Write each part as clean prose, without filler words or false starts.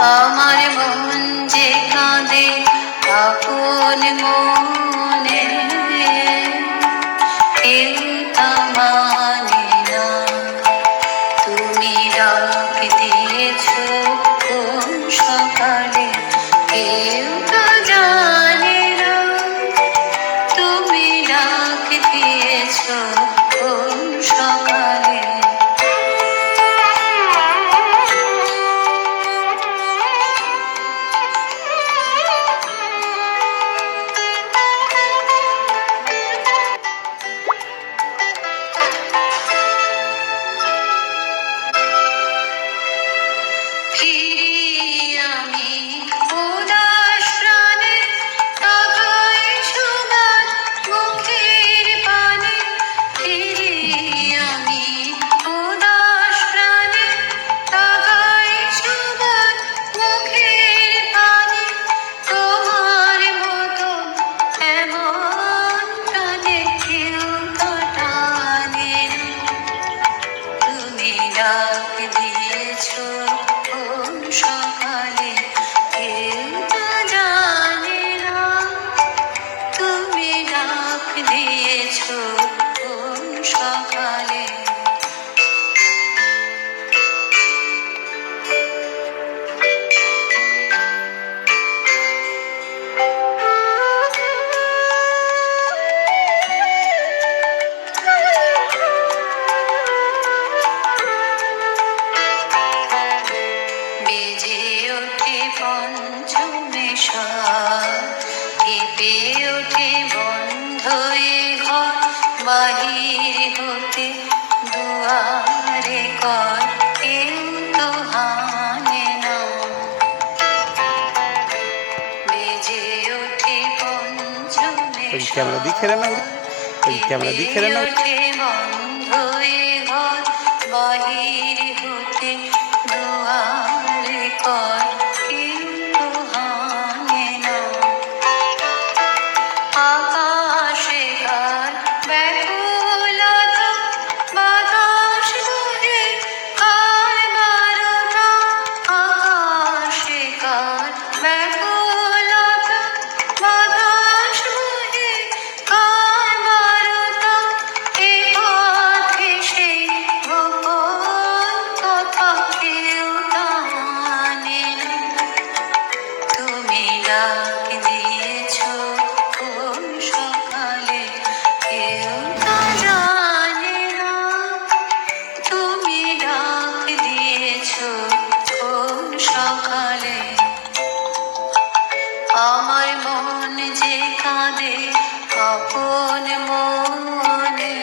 আমার মন যে কাঁদে আপন মনে, কেউ তা মানে না। তুমি ডাক দিয়েছ কোন সকালে, কেউ তা জানে না। তুমি ডাক দিয়েছ কোন সকালে। ডাক দিয়েছ কোন সকালে, কেউ তা জানে না। তুমি ডাক দিয়েছ কোন সকালে। বেজে ওঠে পঞ্চমেশা, কেঁপে ওঠে বন্ধ এ ঘর, বাহির হতে দুয়ারে কর, কেউ তো হানে না। বেজে ওঠে পঞ্চমেশা, কেঁপে ওঠে বন্ধ এ ঘর, বাহির হতে দুয়ারে কর, কেউ তো হানে না। আকাশে কার ব্যাকুলতা, বাতাস বহে কার বারতা। আকাশে কার ব্যাকুলতা, বাতাস বহে কার বারতা। এ পথে সেই গোপন কথা, কেউ তা মানে না। তুমি ডাক দিয়েছ কোন সকালে, কেউ তা জানে না। তুমি ডাক দিয়েছ কোন সকালে। আমার মন যে কাঁদে আপন মনে,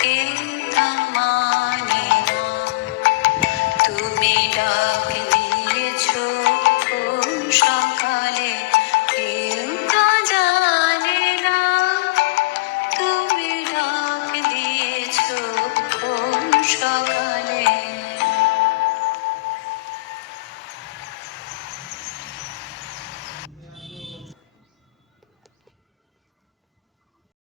কেউ তা মানে না। তুমি ডাক দিয়েছ কোন সকালে, কেউ তা জানে না। তুমি ডাক দিয়েছ কোন সকালে।